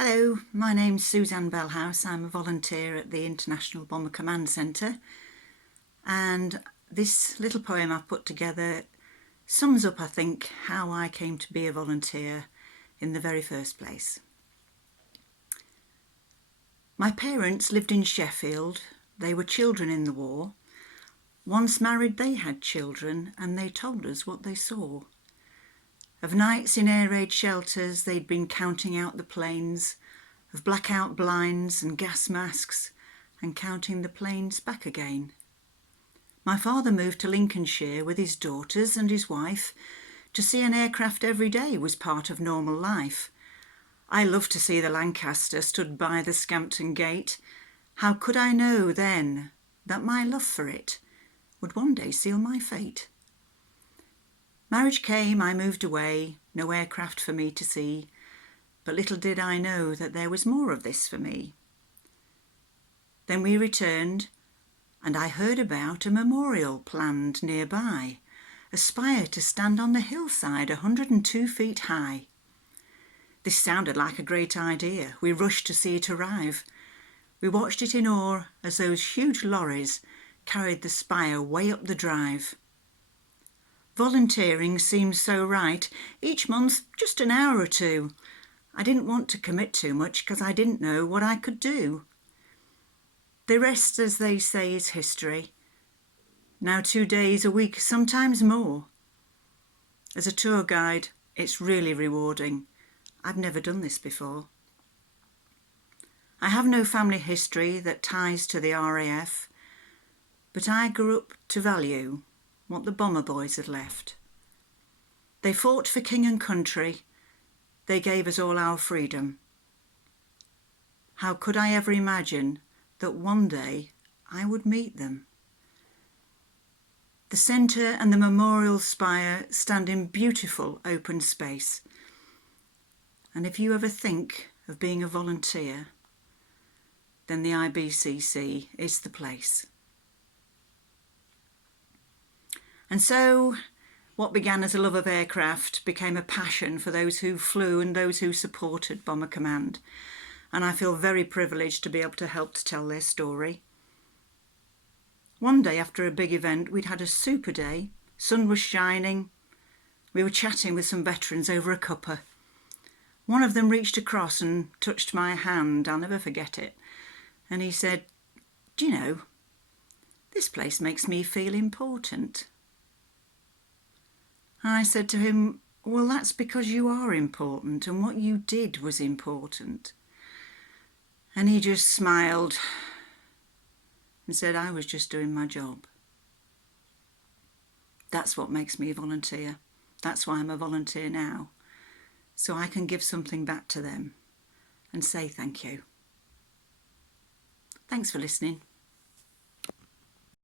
Hello, my name's Suzanne Bellhouse. I'm a volunteer at the International Bomber Command Centre, and this little poem I've put together sums up, I think, how I came to be a volunteer in the very first place. My parents lived in Sheffield. They were children in the war. Once married, they had children, and they told us what they saw. Of nights in air raid shelters, they'd been counting out the planes, of blackout blinds and gas masks, and counting the planes back again. My father moved to Lincolnshire with his daughters and his wife. To see an aircraft every day was part of normal life. I loved to see the Lancaster stood by the Scampton gate. How could I know then that my love for it would one day seal my fate? Marriage came, I moved away, no aircraft for me to see, but little did I know that there was more of this for me. Then we returned, and I heard about a memorial planned nearby, a spire to stand on the hillside 102 feet high. This sounded like a great idea. We rushed to see it arrive. We watched it in awe as those huge lorries carried the spire way up the drive. Volunteering seemed so right. Each month, just an hour or two. I didn't want to commit too much because I didn't know what I could do. The rest, as they say, is history. Now 2 days a week, sometimes more. As a tour guide, it's really rewarding. I've never done this before. I have no family history that ties to the RAF, but I grew up to value what the bomber boys had left. They fought for king and country. They gave us all our freedom. How could I ever imagine that one day I would meet them? The centre and the memorial spire stand in beautiful open space. And if you ever think of being a volunteer, then the IBCC is the place. And so what began as a love of aircraft became a passion for those who flew and those who supported Bomber Command. And I feel very privileged to be able to help to tell their story. One day after a big event, we'd had a super day. Sun was shining. We were chatting with some veterans over a cuppa. One of them reached across and touched my hand. I'll never forget it. And he said, "Do you know, this place makes me feel important." I said to him, "Well, that's because you are important and what you did was important." And he just smiled and said, "I was just doing my job." That's what makes me a volunteer. That's why I'm a volunteer now. So I can give something back to them and say thank you. Thanks for listening.